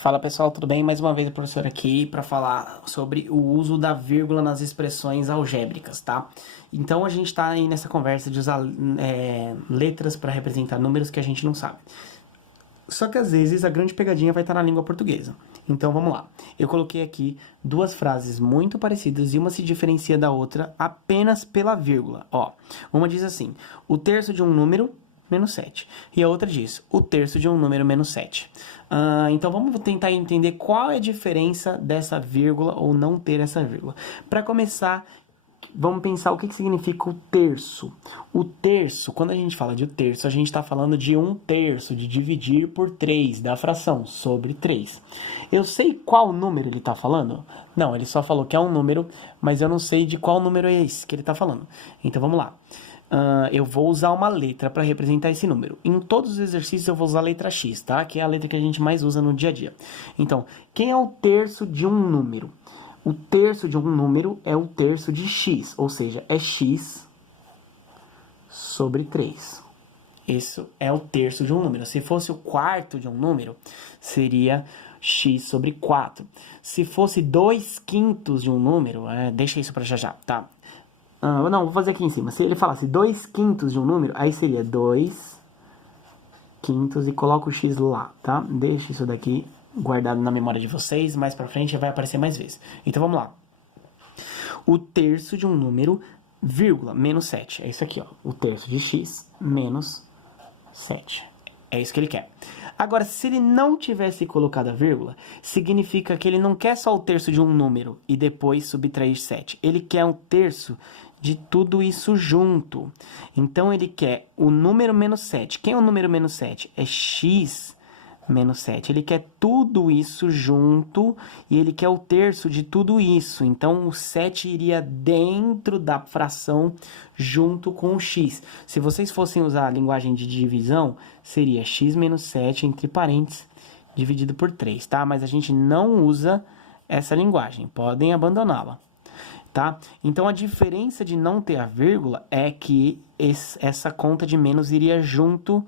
Fala pessoal, tudo bem? Mais uma vez o professor aqui para falar sobre o uso da vírgula nas expressões algébricas, tá? Então a gente está aí nessa conversa de usar letras para representar números que a gente não sabe. Só que às vezes a grande pegadinha vai estar na língua portuguesa. Então vamos lá. Eu coloquei aqui duas frases muito parecidas e uma se diferencia da outra apenas pela vírgula. Ó, uma diz assim: o terço de um número menos 7. E a outra diz, o terço de um número menos 7. Então vamos tentar entender qual é a diferença dessa vírgula ou não ter essa vírgula. Para começar, vamos pensar o que significa o terço. O terço, quando a gente fala de terço, a gente está falando de um terço, de dividir por 3, da fração, sobre 3. Eu sei qual número ele está falando? Não, ele só falou que é um número, mas eu não sei de qual número é esse que ele está falando. Então vamos lá. Eu vou usar uma letra para representar esse número. Em todos os exercícios eu vou usar a letra X, tá? Que é a letra que a gente mais usa no dia a dia. Então, quem é o terço de um número? O terço de um número é o terço de X, ou seja, é X sobre 3. Isso é o terço de um número. Se fosse o quarto de um número, seria X sobre 4. Se fosse 2/5 de um número, deixa isso para já, tá? Não, vou fazer aqui em cima. Se ele falasse 2/5 de um número, aí seria 2/5 e coloca o X lá, tá? Deixa isso daqui guardado na memória de vocês, mais pra frente vai aparecer mais vezes. Então vamos lá. O terço de um número, vírgula, menos 7. É isso aqui, ó. O terço de X menos 7. É isso que ele quer. Agora, se ele não tivesse colocado a vírgula, significa que ele não quer só o terço de um número e depois subtrair 7. Ele quer um terço de tudo isso junto. Então, ele quer o número menos 7. Quem é o número menos 7? É X menos 7. Ele quer tudo isso junto e ele quer o terço de tudo isso. Então, o 7 iria dentro da fração junto com o x. Se vocês fossem usar a linguagem de divisão, seria x menos 7 entre parênteses dividido por 3, tá? Mas a gente não usa essa linguagem. Podem abandoná-la, tá? Então, a diferença de não ter a vírgula é que essa conta de menos iria junto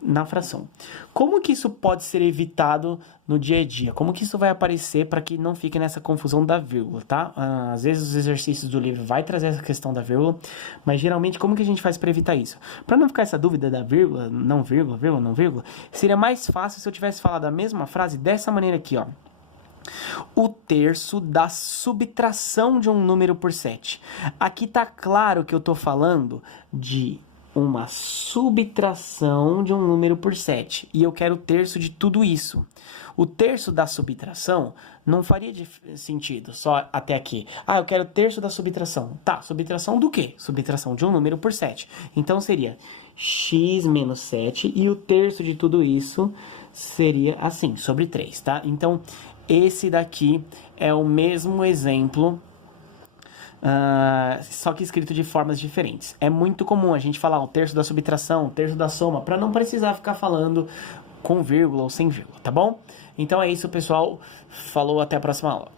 na fração. Como que isso pode ser evitado no dia a dia? Como que isso vai aparecer para que não fique nessa confusão da vírgula, tá? Às vezes os exercícios do livro vai trazer essa questão da vírgula, mas geralmente como que a gente faz para evitar isso? Para não ficar essa dúvida da vírgula, não vírgula, vírgula, não vírgula, seria mais fácil se eu tivesse falado a mesma frase dessa maneira aqui, ó. O terço da subtração de um número por 7. Aqui tá claro que eu tô falando de uma subtração de um número por 7. E eu quero o terço de tudo isso. O terço da subtração não faria sentido só até aqui. Eu quero o terço da subtração. Tá, subtração do quê? Subtração de um número por 7. Então seria x menos 7 e o terço de tudo isso seria assim, sobre 3, tá? Então, esse daqui é o mesmo exemplo, só que escrito de formas diferentes. É muito comum a gente falar o terço da subtração, o terço da soma, para não precisar ficar falando com vírgula ou sem vírgula, tá bom? Então é isso, pessoal. Falou, até a próxima aula.